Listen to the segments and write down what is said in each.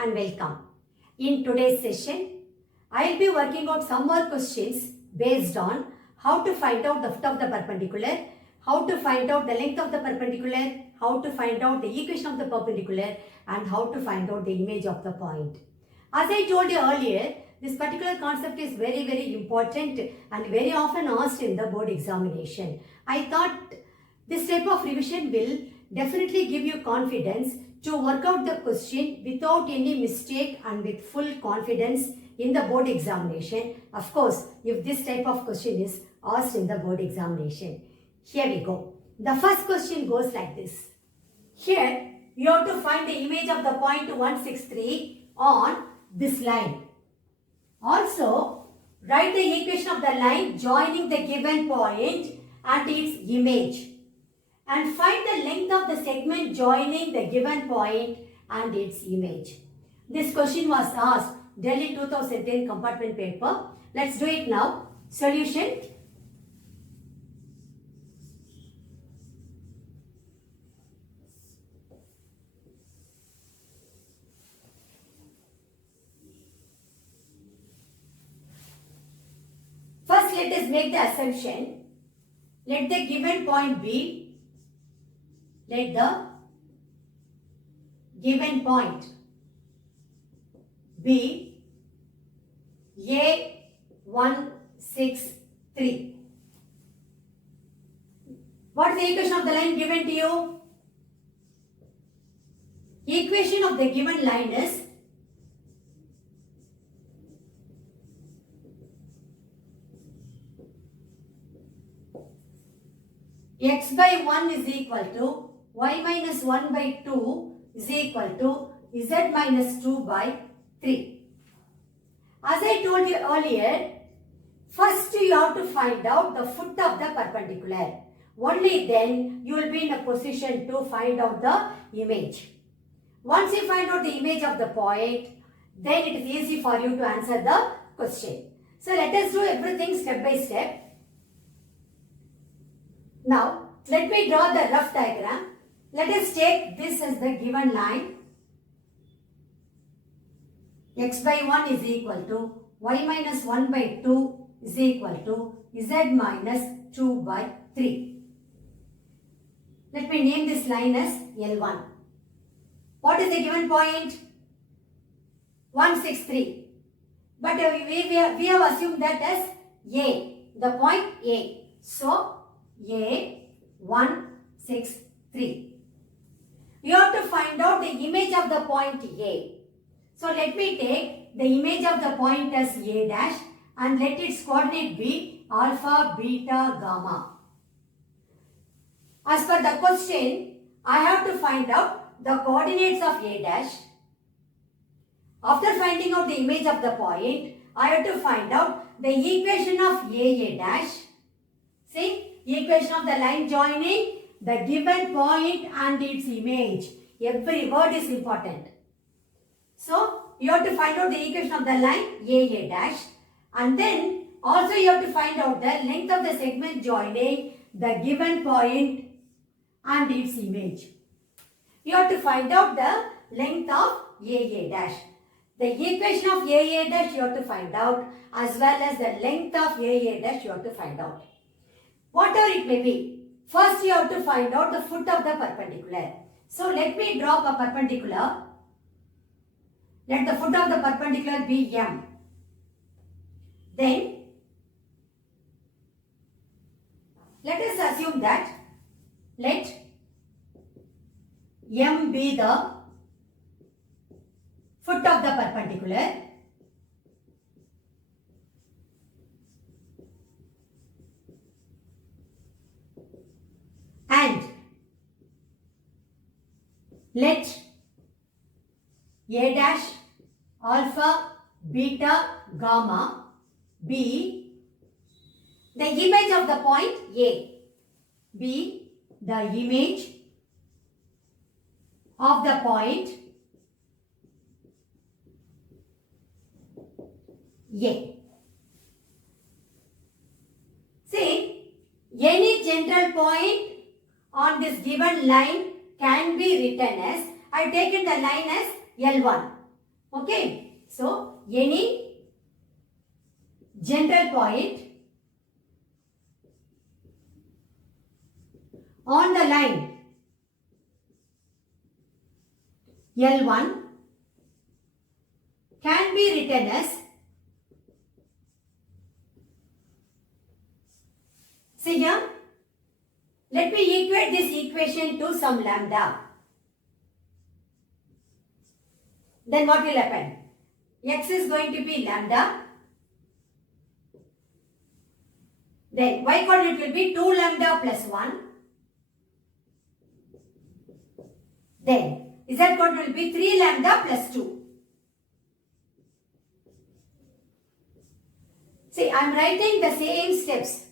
and welcome. In today's session, I will be working out some more questions based on how to find out the foot of the perpendicular, how to find out the length of the perpendicular, how to find out the equation of the perpendicular, and how to find out the image of the point. As I told you earlier, this particular concept is very important and very often asked in the board examination. I thought this type of revision will definitely give you confidence to work out the question without any mistake and with full confidence in the board examination. Of course, if this type of question is asked in the board examination. Here we go. The first question goes like this. Here, you have to find the image of the point 163 on this line. Also, write the equation of the line joining the given point and its image. And find the length of the segment joining the given point and its image. This question was asked Delhi 2010 compartment paper. Let's do it now. Solution. First, let us make the assumption. Let the given point be Let the given point be A163. What is the equation of the line given to you? Equation of the given line is x by 1 is equal to y minus 1 by 2 is equal to z minus 2 by 3. As I told you earlier, first you have to find out the foot of the perpendicular. Only then you will be in a position to find out the image. Once you find out the image of the point, then it is easy for you to answer the question. So let us do everything step by step. Now, let me draw the rough diagram. Let us take this as the given line. X by 1 is equal to y minus 1 by 2 is equal to z minus 2 by 3. Let me name this line as L1. What is the given point? 163. But we have assumed that as A, the point A. So, A163. You have to find out the image of the point A. So let me take the image of the point as A dash and let its coordinate be alpha, beta, gamma. As per the question, I have to find out the coordinates of A dash. After finding out the image of the point, I have to find out the equation of A dash. See, equation of the line joining the given point and its image. Every word is important. So, you have to find out the equation of the line A dash, and then also you have to find out the length of the segment joining the given point and its image. You have to find out the length of A dash. The equation of A dash you have to find out, as well as the length of A dash you have to find out. Whatever it may be. First, you have to find out the foot of the perpendicular. So, let me drop a perpendicular. Let the foot of the perpendicular be M. Then, let us assume that let M be the foot of the perpendicular. And let A dash, alpha, beta, gamma be the image of the point A. Be the image of the point A. See, any general point on this given line can be written as, I have taken the line as L1. Okay. So, any general point on the line L1 can be written as, see here, let me equate this equation to some lambda. Then what will happen? X is going to be lambda. Then y coordinate will be 2 lambda plus 1. Then z coordinate will be 3 lambda plus 2. See, I am writing the same steps.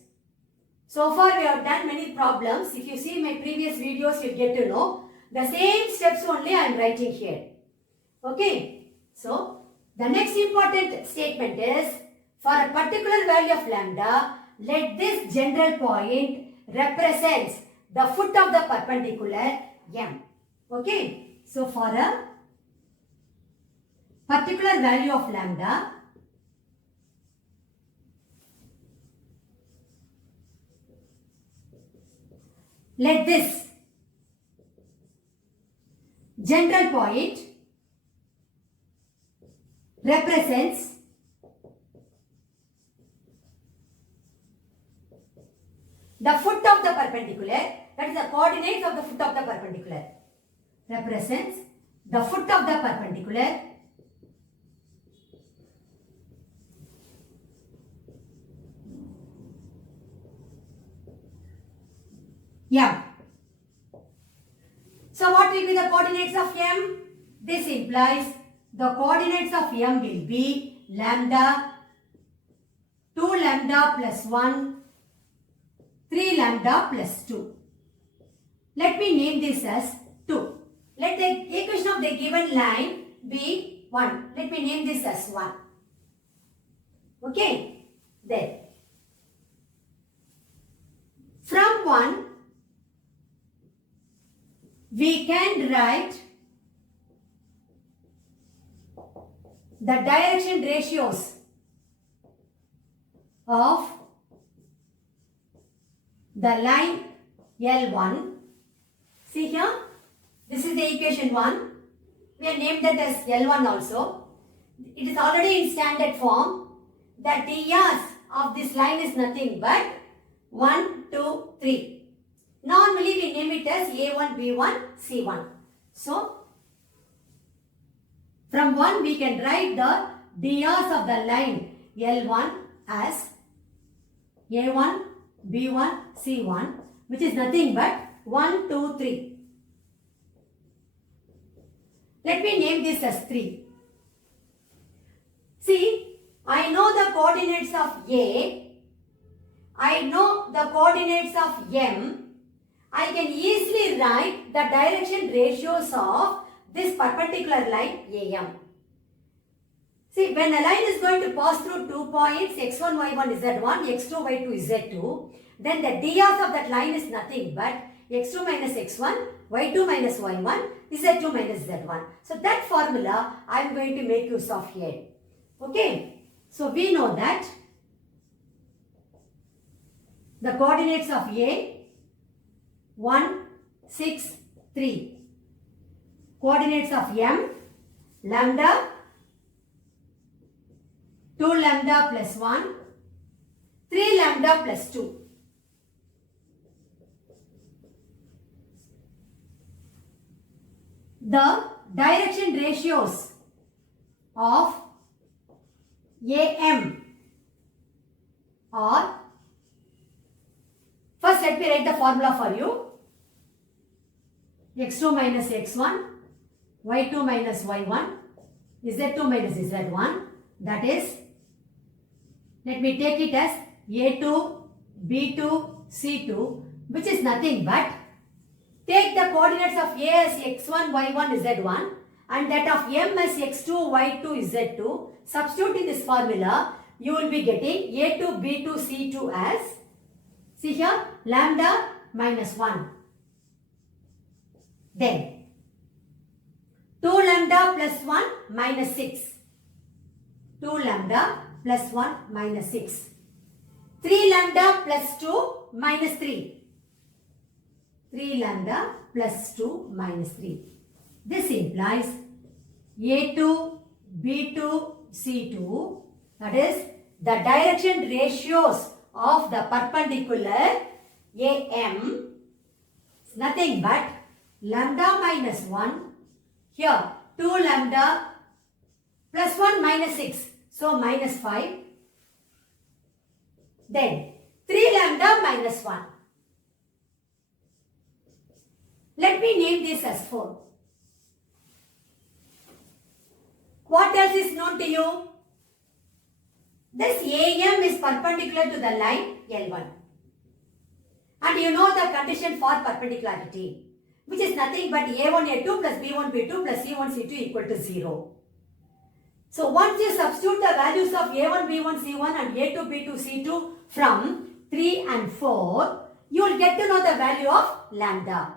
So far we have done many problems. If you see my previous videos, you get to know the same steps only I am writing here. Okay. So, the next important statement is, for a particular value of lambda, let this general point represents the foot of the perpendicular M. Okay. So, for a particular value of lambda, let this general point represents the foot of the perpendicular, that is the coordinates of the foot of the perpendicular, represents the foot of the perpendicular M. So what will be the coordinates of M? This implies the coordinates of M will be lambda, 2 lambda plus 1, 3 lambda plus 2. Let me name this as 2. Let the equation of the given line be 1. Let me name this as 1. Okay. Then, from 1, we can write the direction ratios of the line L1. See here, this is the equation 1. We have named that as L1 also. It is already in standard form. The DRs of this line is nothing but 1, 2, 3. Normally we name it as A1, B1, C1. So, from 1 we can write the DRs of the line L1 as A1, B1, C1, which is nothing but 1, 2, 3. Let me name this as 3. See, I know the coordinates of A, I know the coordinates of M. I can easily write the direction ratios of this perpendicular line AM. See, when a line is going to pass through 2 points x1, y1, z1, x2, y2, z2, then the drs of that line is nothing but x2 minus x1, y2 minus y1, z2 minus z1. So, that formula I am going to make use of here. Okay. So, we know that the coordinates of A, 1, 6, 3. Coordinates of M, lambda, 2 lambda plus 1, 3 lambda plus 2. The direction ratios of AM are, first let me write the formula for you. x2 minus x1, y2 minus y1, z2 minus z1, that is, let me take it as a2, b2, c2, which is nothing but, take the coordinates of A as x1, y1, z1 and that of M as x2, y2, z2. Substitute in this formula, you will be getting a2, b2, c2 as, see here, lambda minus 1. Then, 2 lambda plus 1 minus 6. 2 lambda plus 1 minus 6. 3 lambda plus 2 minus 3. 3 lambda plus 2 minus 3. This implies A2, B2, C2, that is the direction ratios of the perpendicular AM is nothing but lambda minus 1, here 2 lambda plus 1 minus 6, so minus 5, then 3 lambda minus 1. Let me name this as 4. What else is known to you? This AM is perpendicular to the line L1. And you know the condition for perpendicularity, which is nothing but A1, A2 plus B1, B2 plus C1, C2 equal to 0. So once you substitute the values of A1, B1, C1 and A2, B2, C2 from 3 and 4, you will get to know the value of lambda.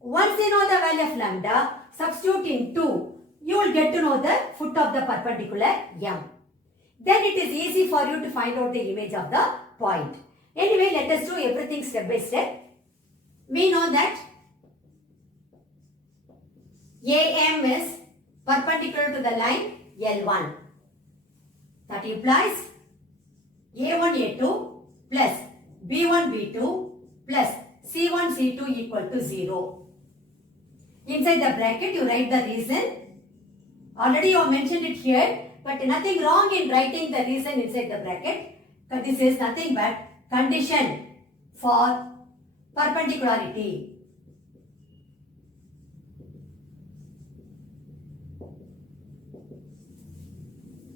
Once you know the value of lambda, substitute in 2, you will get to know the foot of the perpendicular M. Then it is easy for you to find out the image of the point. Anyway, let us do everything step by step. We know that AM is perpendicular to the line L1. That implies A1, A2 plus B1, B2 plus C1, C2 equal to 0. Inside the bracket, you write the reason. Already you have mentioned it here, but nothing wrong in writing the reason inside the bracket. But this is nothing but condition for perpendicularity.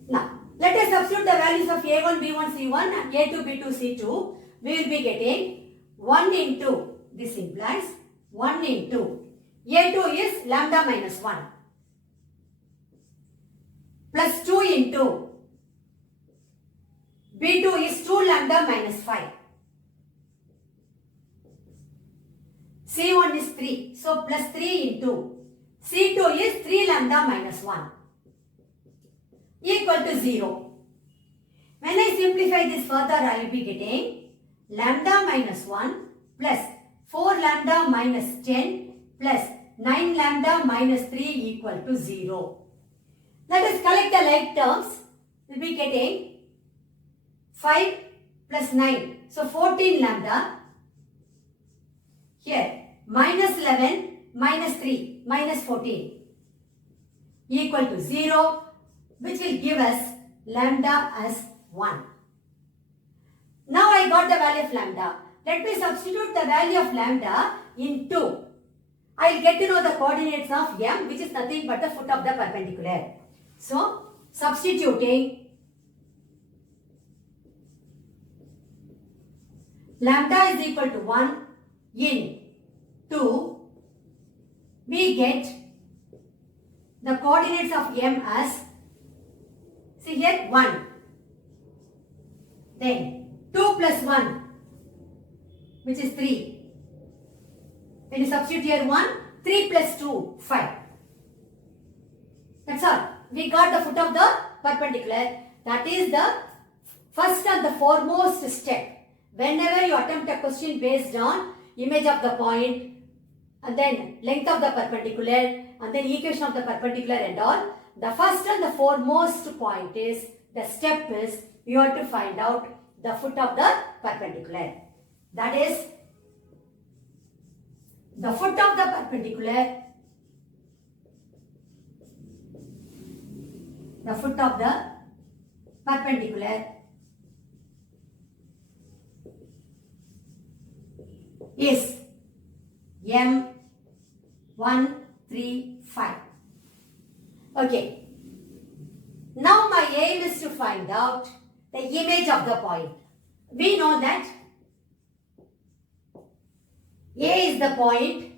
Now, let us substitute the values of A1, B1, C1 and A2, B2, C2. We will be getting 1 into, this implies 1 into, A2 is lambda minus 1. Plus 2 into B2 is 2 lambda minus 5. C1 is 3. So plus 3 into C2 is 3 lambda minus 1 equal to 0. When I simplify this further, I will be getting lambda minus 1 plus 4 lambda minus 10 plus 9 lambda minus 3 equal to 0. Let us collect the like terms. We will be getting 5 plus 9. So 14 lambda. Here minus 11 minus 3 minus 14 equal to 0, which will give us lambda as 1. Now I got the value of lambda. Let me substitute the value of lambda in 2. I will get to know the coordinates of M, which is nothing but the foot of the perpendicular. So, substituting lambda is equal to 1 in 2, we get the coordinates of M as, see here, 1. Then 2 plus 1, which is 3. When you substitute here 1, 3 plus 2, 5. That's all. We got the foot of the perpendicular. That is the first and the foremost step. Whenever you attempt a question based on image of the point and then length of the perpendicular and then equation of the perpendicular and all, the first and the foremost point is, the step is, you have to find out the foot of the perpendicular. That is, the foot of the perpendicular, the foot of the perpendicular is M135. Okay. Now my aim is to find out the image of the point. We know that A is the point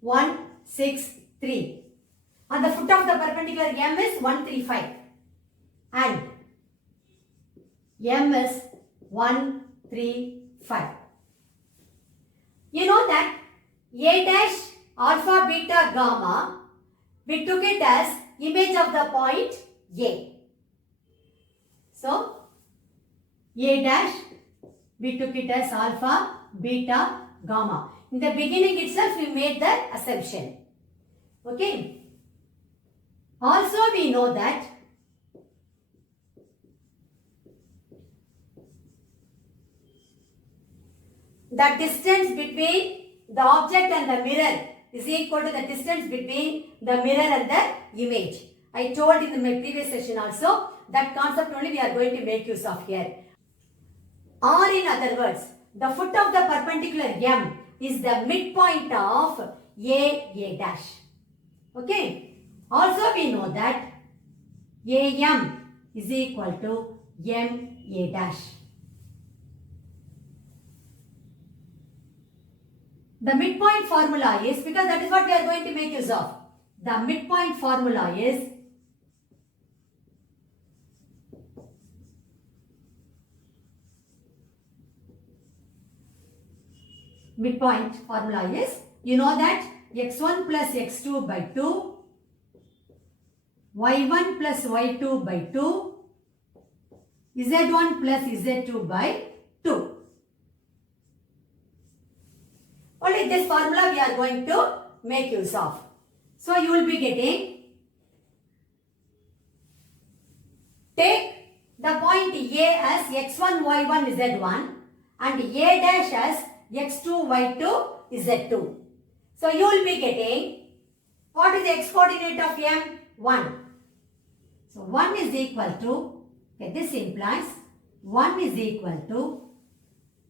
1, 6, 3. And the foot of the perpendicular M is 135. And M is 135. You know that A dash alpha, beta, gamma, we took it as image of the point A. So, A dash, we took it as alpha, beta, gamma. In the beginning itself, we made the assumption. Okay. Also, we know that the distance between the object and the mirror is equal to the distance between the mirror and the image. I told in my previous session also, that concept only we are going to make use of here. Or in other words, the foot of the perpendicular M is the midpoint of A dash. Okay. Also we know that AM is equal to MA dash. The midpoint formula is, because that is what we are going to make use of. The midpoint formula is you know that x1 plus x2 by 2, y1 plus y2 by 2, z1 plus z2 by 2. Only this formula we are going to make use of. So you will be getting, take the point A as x1, y1, z1 and A dash as x2, y2, z2. So you will be getting, what is the x coordinate of M? 1. So 1 is equal to, okay, this implies 1 is equal to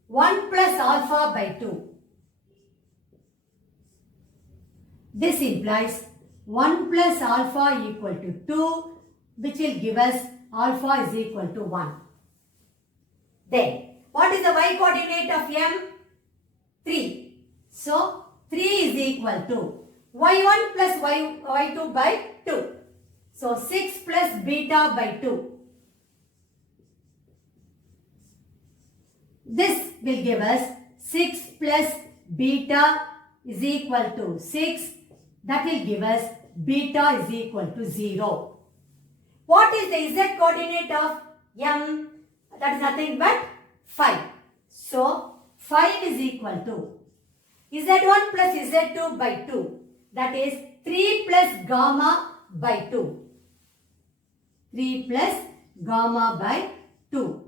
1 plus alpha by 2. This implies 1 plus alpha equal to 2, which will give us alpha is equal to 1. Then, what is the y coordinate of M? 3. So, 3 is equal to y1 plus y2 by 2. So, 6 plus beta by 2. This will give us 6 plus beta is equal to 6. That will give us beta is equal to 0. What is the z coordinate of M? That is nothing but 5. So, 5 is equal to z1 plus z2 by 2. That is 3 plus gamma by 2. 3 plus gamma by 2.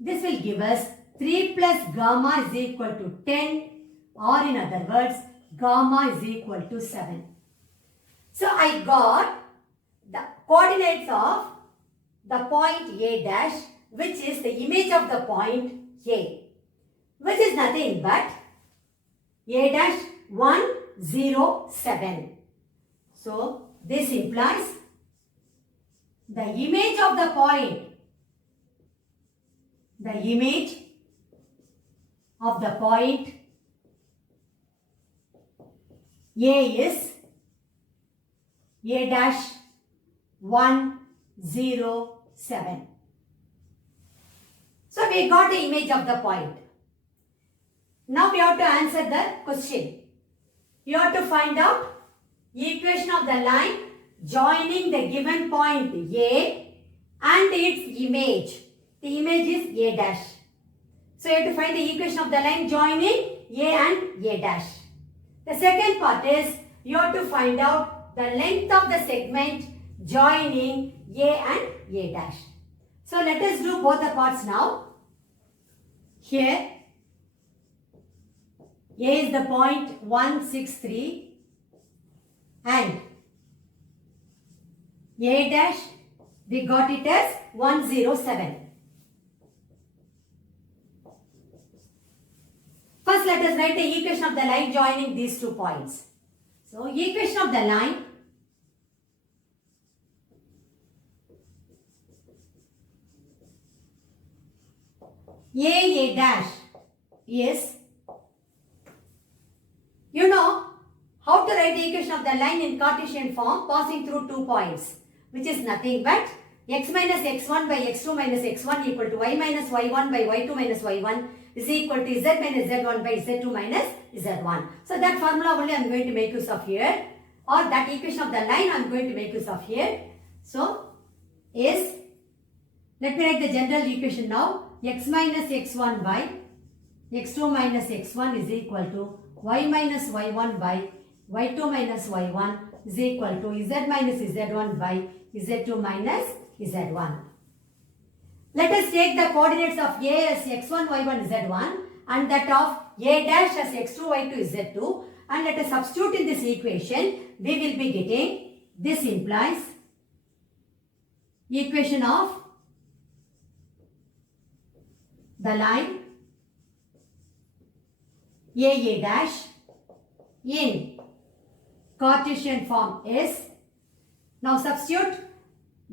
This will give us 3 plus gamma is equal to 10, or in other words, gamma is equal to 7. So I got the coordinates of the point A dash, which is the image of the point A, which is nothing but A dash 1, 0, 7. So this implies the image of the point, A is A dash 1, 0, 7. So we got the image of the point. Now we have to answer the question. You have to find out equation of the line joining the given point A and its image. The image is A dash. So you have to find the equation of the line joining A and A dash. The second part is you have to find out the length of the segment joining A and A dash. So let us do both the parts now. Here A is the point 163 and A dash we got it as 107. First let us write the equation of the line joining these 2 points. So equation of the line A dash is, you know how to write the equation of the line in Cartesian form passing through 2 points, which is nothing but x minus x1 by x2 minus x1 equal to y minus y1 by y2 minus y1 is equal to Z minus Z1 by Z2 minus Z1. So that formula only I am going to make use of here, or that equation of the line I am going to make use of here. So is, let me write the general equation now, x minus x1 by x2 minus x1 is equal to y minus y1 by y2 minus y1 is equal to z minus z1 by z2 minus z1. Let us take the coordinates of A as x1, y1, z1 and that of A dash as x2, y2, z2, and let us substitute in this equation. We will be getting, this implies equation of the line A dash in Cartesian form is, now substitute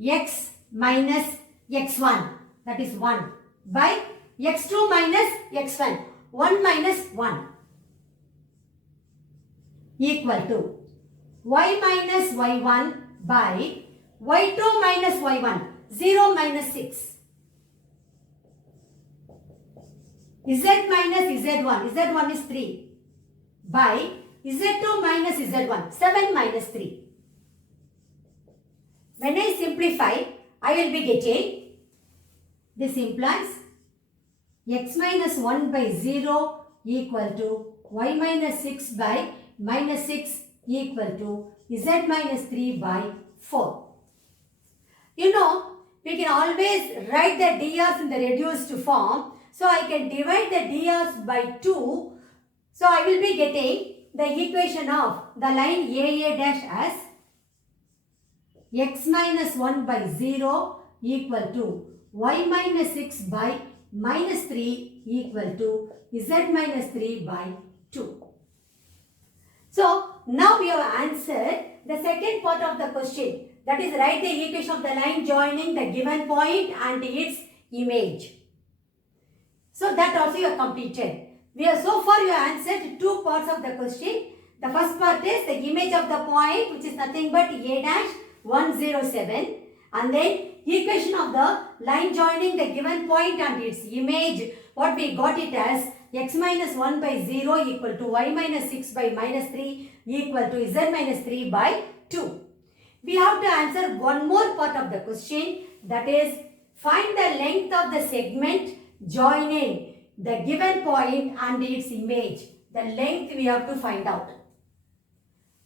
x minus x1, that is 1, by x2 minus x1, 1 minus 1, equal to y minus y1 by y2 minus y1, 0 minus 6, z minus z1, z1 is 3, by z2 minus z1, 7 minus 3. When I simplify, I will be getting, this implies x minus 1 by 0 equal to y minus 6 by minus 6 equal to z minus 3 by 4. You know, we can always write the drs in the reduced form. So I can divide the drs by 2. So I will be getting the equation of the line AA dash as x minus 1 by 0 equal to y minus 6 by minus 3 equal to z minus 3 by 2. So now we have answered the second part of the question, that is write the equation of the line joining the given point and its image. So that also you have completed. We have so far you have answered two parts of the question. The first part is the image of the point, which is nothing but A dash 107, and then equation of the line joining the given point and its image. What we got it as x minus 1 by 0 equal to y minus 6 by minus 3 equal to z minus 3 by 2. We have to answer one more part of the question, that is find the length of the segment joining the given point and its image. The length we have to find out.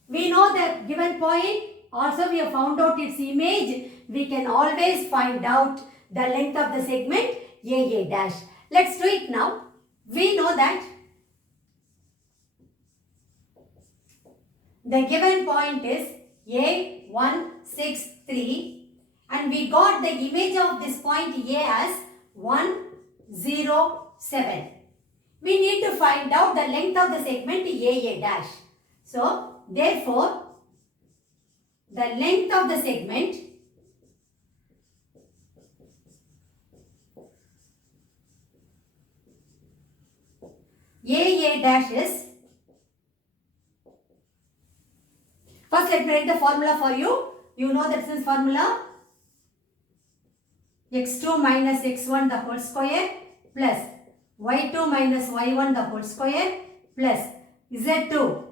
We know the given point, also we have found out its image. We can always find out the length of the segment AA dash. Let's do it now. We know that the given point is A163 and we got the image of this point A as 107. We need to find out the length of the segment AA dash. So, therefore, the length of the segment AA dash is, first let me write the formula for you. You know that this formula, x2 minus x1 the whole square plus y2 minus y1 the whole square plus z2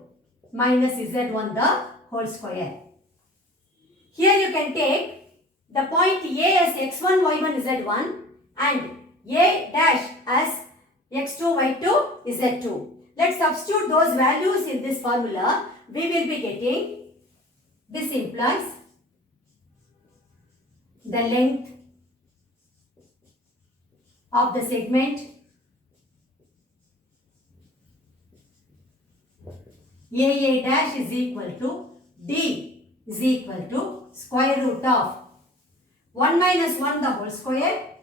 minus z1 the whole square. Here you can take the point A as x1, y1, z1 and A dash as x2, y2, z2. Let's substitute those values in this formula. We will be getting, this implies the length of the segment AA dash is equal to D is equal to square root of 1 minus 1 the whole square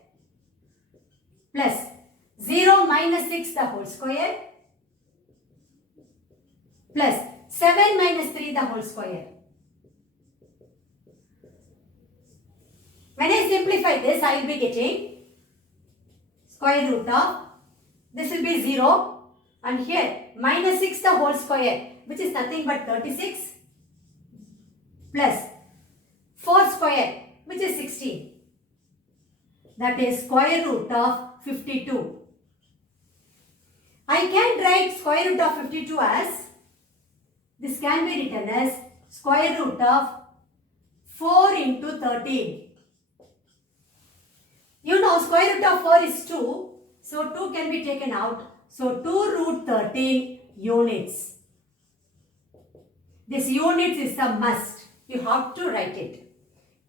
plus 0 minus 6 the whole square plus 7 minus 3 the whole square. When I simplify this, I will be getting square root of, this will be 0 and here minus 6 the whole square, which is nothing but 36 plus 4 square, which is 16. That is square root of 52. I can write square root of 52 as, this can be written as square root of 4 into 13. You know square root of 4 is 2. So 2 can be taken out. So 2 root 13 units. This units is a must. You have to write it.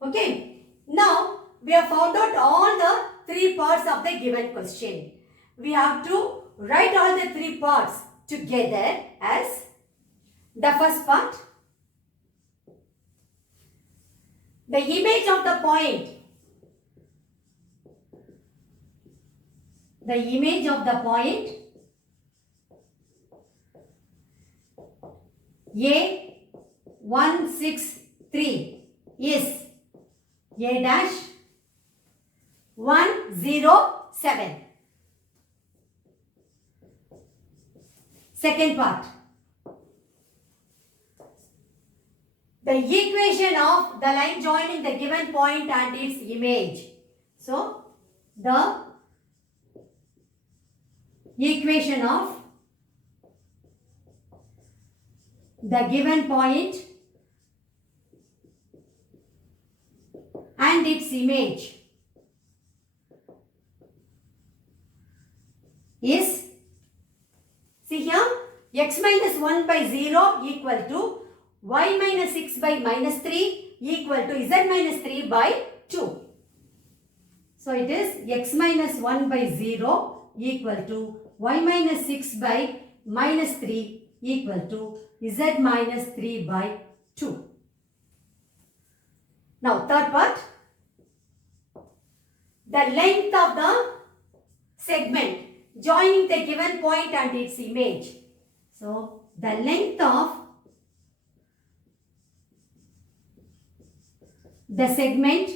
Okay. Now we have found out all the 3 parts of the given question. We have to write all the 3 parts together as the first part. The image of the point. The image of the point A163 is A dash 107. Second part. The equation of the line joining the given point and its image. So, the equation of the given point and its image is, see here, x minus 1 by 0 equal to y minus 6 by minus 3 equal to z minus 3 by 2. So it is x minus 1 by 0 equal to y minus 6 by minus 3 equal to z minus 3 by 2. Now third part, the length of the segment joining the given point and its image. So the length of the segment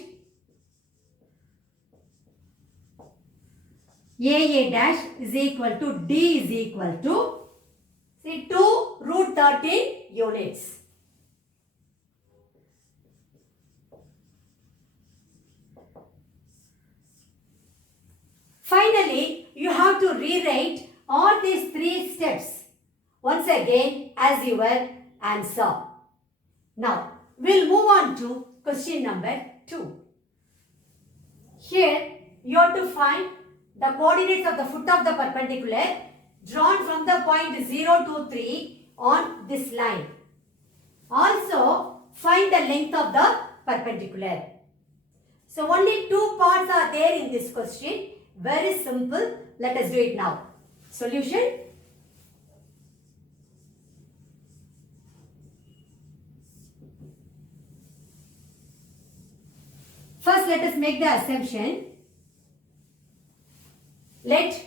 AA dash is equal to D is equal to, see, 2 root 13 units. Finally, you have to rewrite all these 3 steps once again as your answer. Now, we'll move on to question number 2. Here, you have to find the coordinates of the foot of the perpendicular drawn from the point 0 to 3 on this line. Also, find the length of the perpendicular. So, only 2 parts are there in this question. Very simple. Let us do it now. Solution. First, let us make the assumption. Let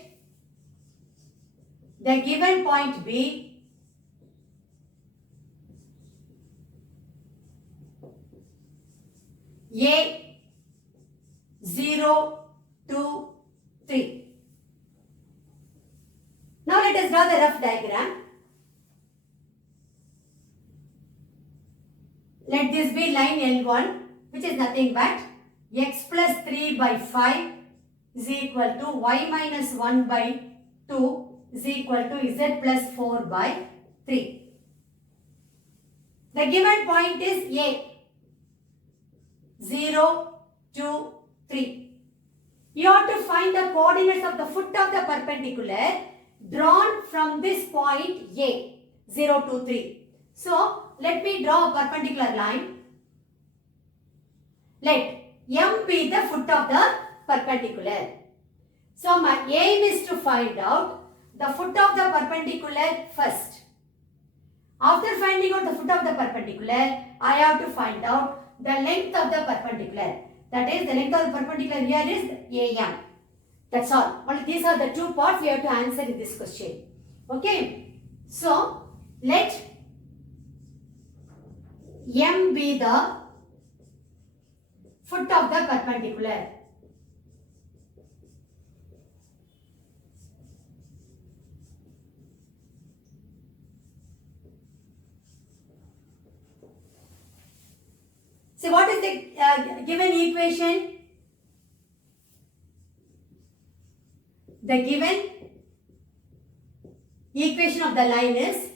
the given point be A 0, 2, 3. Now let us draw the rough diagram. Let this be line L1, which is nothing but x plus 3 by 5 is equal to y minus 1 by 2 is equal to z plus 4 by 3. The given point is A 0, 2, 3. You have to find the coordinates of the foot of the perpendicular drawn from this point A 0, 2, 3. So, let me draw a perpendicular line. Let M be the foot of the perpendicular. So, my aim is to find out the foot of the perpendicular first. After finding out the foot of the perpendicular, I have to find out the length of the perpendicular. That is, the length of the perpendicular here is AM. That's all. Only these are the 2 parts we have to answer in this question. Okay. So, let M be the foot of the perpendicular. So, what is the given equation? The given equation of the line is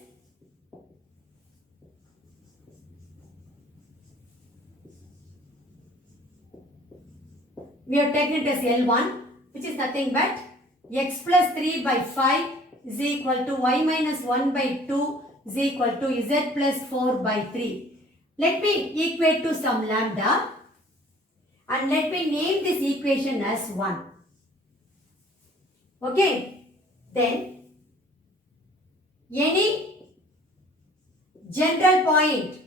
we have taken it as L1, which is nothing but x plus 3 by 5 is equal to y minus 1 by 2 is equal to z plus 4 by 3. Let me equate to some lambda and let me name this equation as 1. Okay. Then any general point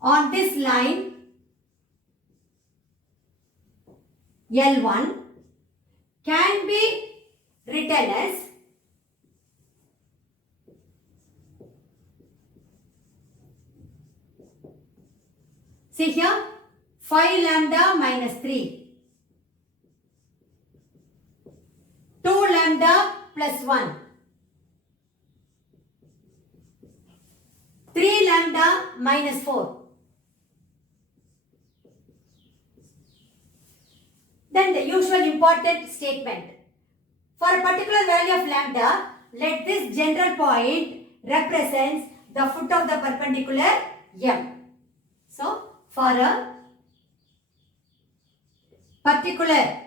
on this line L1 can be written as see here 5 lambda minus 3, 2 lambda plus 1, 3 lambda minus 4. Then the usual important statement. For a particular value of lambda, let this general point represents the foot of the perpendicular M. So, for a particular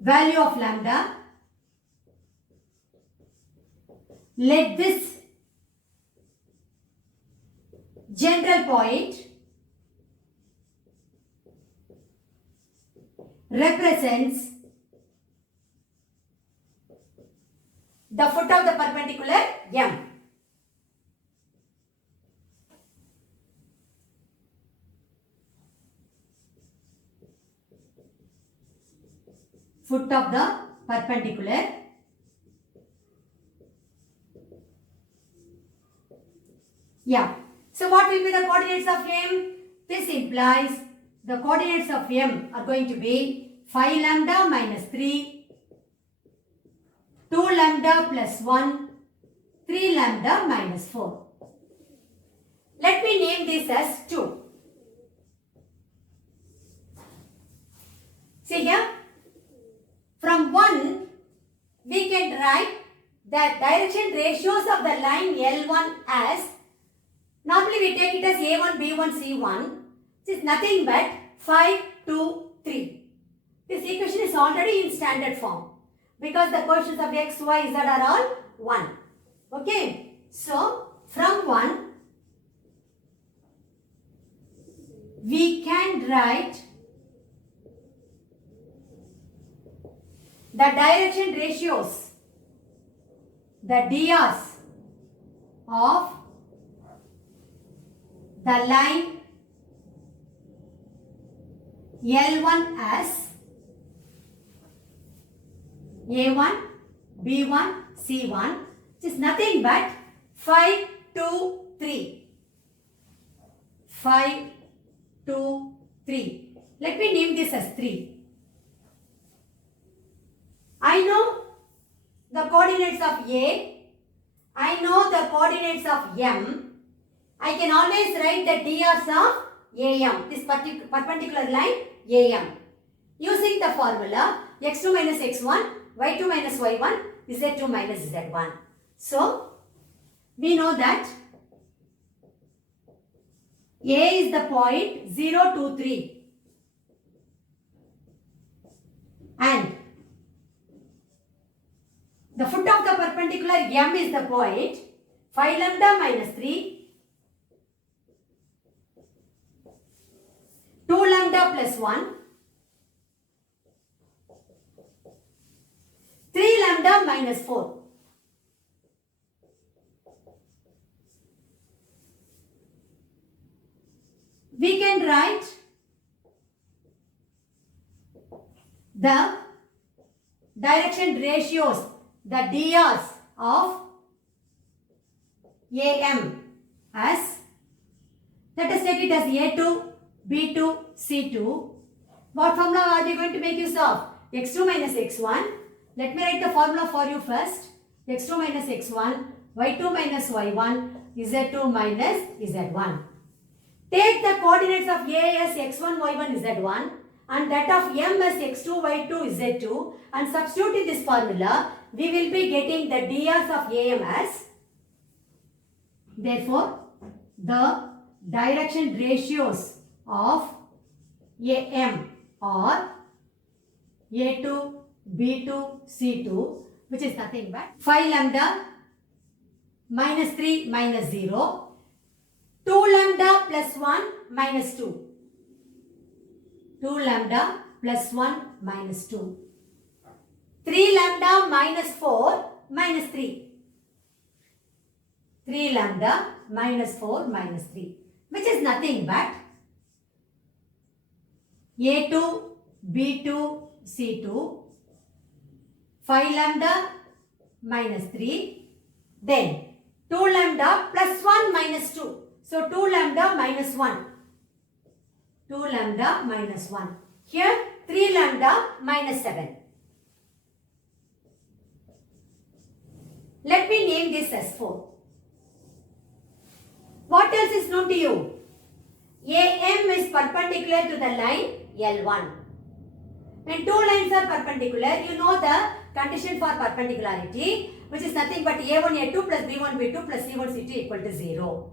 value of lambda, let this general point represents the foot of the perpendicular M. Foot of the perpendicular M. So what will be the coordinates of M? This implies the coordinates of M are going to be 5 lambda minus 3, 2 lambda plus 1, 3 lambda minus 4. Let me name this as 2. See here, from 1 we can write the direction ratios of the line L1 as, normally we take it as A1, B1, C1. This is nothing but 5, 2, 3. This equation is already in standard form because the coefficients of x, y, z are all 1. Okay. So, from 1, we can write the direction ratios, the DRs of the line L1 as A1, B1, C1, which is nothing but 5, 2, 3. 5, 2, 3. Let me name this as 3. I know the coordinates of A. I know the coordinates of M. I can always write the DRs of AM, this perpendicular line AM. Using the formula x2 minus x1, y2 minus y1, z2 minus z1. So, we know that A is the point 0, 2, 3 and the foot of the perpendicular M is the point 5 lambda minus 3, 2 lambda plus 1, 3 lambda minus 4. We can write the direction ratios, the DRs of AM as, let us take it as A2, B2, C2. What formula are we going to make use of? x2 minus x1. Let me write the formula for you first. x2 minus x1, y2 minus y1, z2 minus z1. Take the coordinates of A as x1, y1, z1 and that of m as x2, y2, z2, and substitute in this formula, we will be getting the drs of am as, therefore, the direction ratios of am are a2, b2, c2, which is nothing but 5 lambda minus 3 minus 0, 2 lambda plus 1 minus 2, 2 lambda plus 1 minus 2, 3 lambda minus 4 minus 3, 3 lambda minus 4 minus 3, which is nothing but a2, b2, c2, 5 lambda minus 3, then 2 lambda plus 1 minus 2. So 2 lambda minus 1. 2 lambda minus 1. Here 3 lambda minus 7. Let me name this as 4. What else is known to you? AM is perpendicular to the line L1. When two lines are perpendicular, you know the condition for perpendicularity, which is nothing but A1, A2 plus B1, B2 plus C1, C2 equal to 0.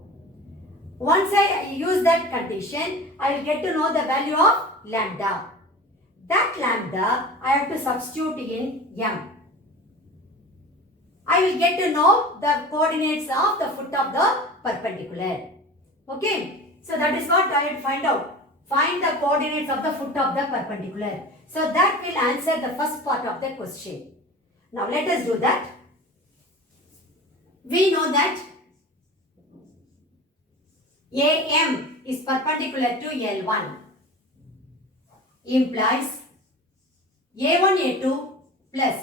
Once I use that condition, I will get to know the value of lambda. That lambda, I have to substitute in M. I will get to know the coordinates of the foot of the perpendicular. Okay, so that is what I will find out. Find the coordinates of the foot of the perpendicular. So that will answer the first part of the question. Now let us do that. We know that AM is perpendicular to L1, implies A1, A2 plus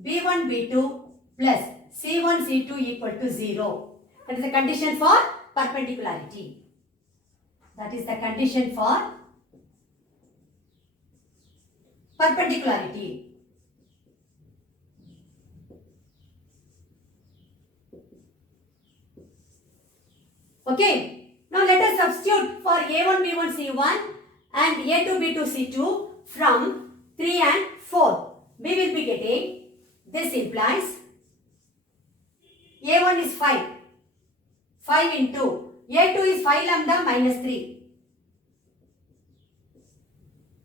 B1, B2 plus C1, C2 equal to 0. That is the condition for perpendicularity. That is the condition for perpendicularity. Okay. Now let us substitute for A1, B1, C1 and A2, B2, C2 from 3 and 4. We will be getting, this implies A1 is 5. 5 into A2 is 5 lambda minus 3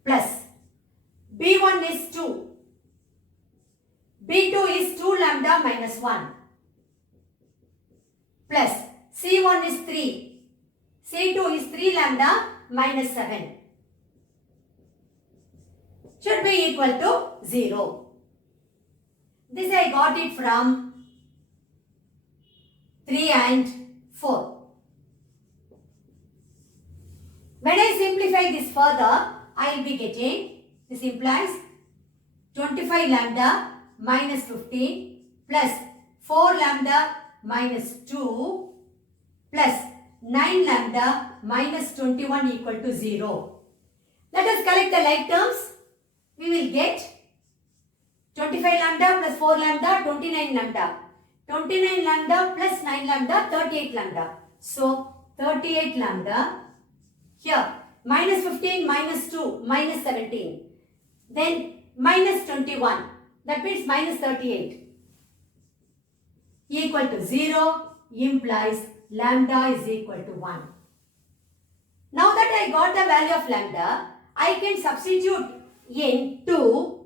plus B1 is 2. B2 is 2 lambda minus 1 plus C1 is 3. C2 is 3 lambda minus 7. Should be equal to 0. This I got it from 3 and 4. When I simplify this further, I will be getting, this implies 25 lambda minus 15 plus 4 lambda minus 2 plus 9 lambda minus 21 equal to 0. Let us collect the like terms. We will get 25 lambda plus 4 lambda, 29 lambda. 29 lambda plus 9 lambda, 38 lambda. So, 38 lambda. Here, minus 15, minus 2, minus 17. Then, minus 21. That means minus 38. Equal to 0 implies lambda is equal to 1. Now that I got the value of lambda, I can substitute in 2.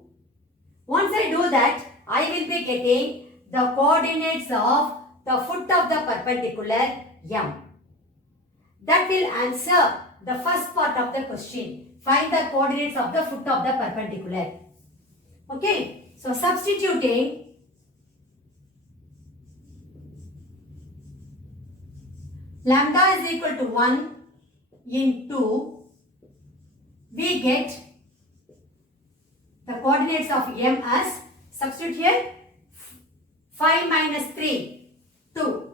Once I do that, I will be getting the coordinates of the foot of the perpendicular M. That will answer the first part of the question. Find the coordinates of the foot of the perpendicular. Okay, so substituting lambda is equal to 1 in 2, we get the coordinates of M as, substitute here, 5 minus 3, 2.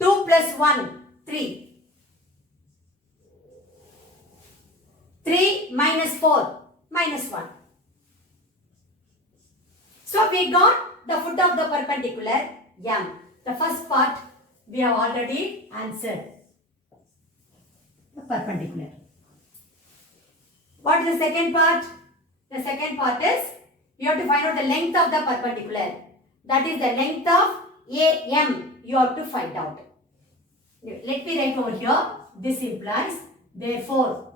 2 plus 1, 3. 3 minus 4, minus 1. So we got the foot of the perpendicular M. The first part we have already answered. The perpendicular. What is the second part? The second part is you have to find out the length of the perpendicular. That is the length of AM. You have to find out. Let me write over here. This implies, therefore,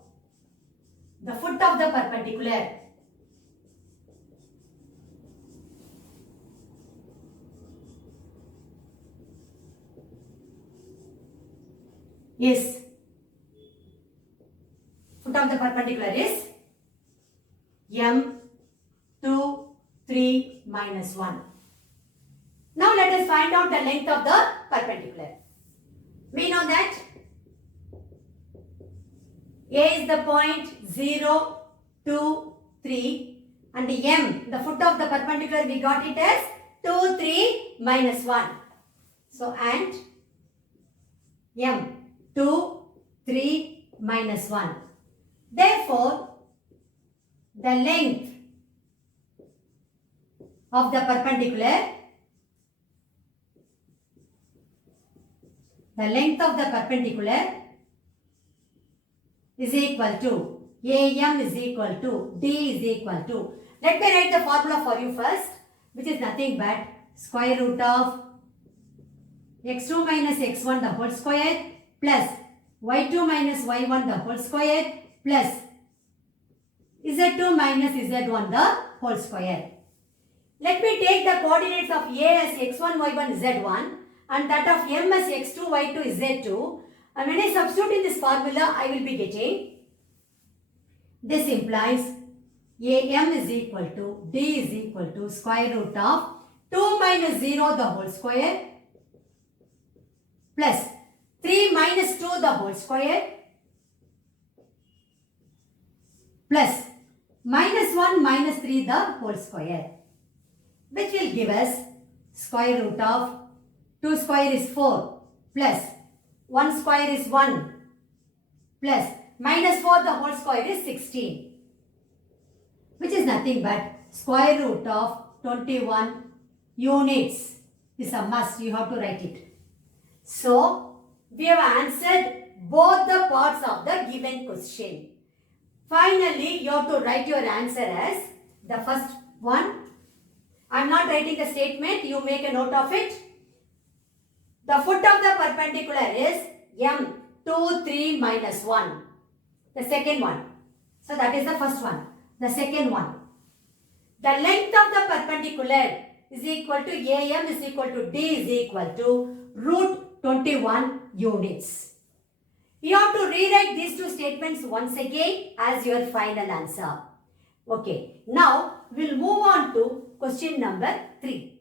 the foot of the perpendicular is M 2, 3 minus 1. Now let us find out the length of the perpendicular. We know that A is the point 0, 2, 3 and M, the foot of the perpendicular, we got it as 2, 3 minus 1. So and M 2, 3 minus 1. Therefore, the length of the perpendicular is equal to AM is equal to D is equal to. Let me write the formula for you first, which is nothing but square root of x2 minus x1 the whole square plus y2 minus y1 the whole square plus z2 minus z1 the whole square. Let me take the coordinates of A as x1, y1, z1 and that of M as x2, y2, z2. And when I substitute in this formula, I will be getting, this implies AM is equal to, D is equal to square root of 2 minus 0 the whole square plus 3 minus 2 the whole square plus minus 1 minus 3 the whole square, which will give us square root of 2 square is 4 plus 1 square is 1 plus minus 4 the whole square is 16, which is nothing but square root of 21 units. Is a must, you have to write it. So, we have answered both the parts of the given question. Finally, you have to write your answer as the first one. I am not writing the statement, you make a note of it. The foot of the perpendicular is M 2, 3 minus 1. The second one. So that is the first one. The second one. The length of the perpendicular is equal to AM is equal to D is equal to root 21 units. You have to rewrite these two statements once again as your final answer. Okay. Now, we will move on to question number 3.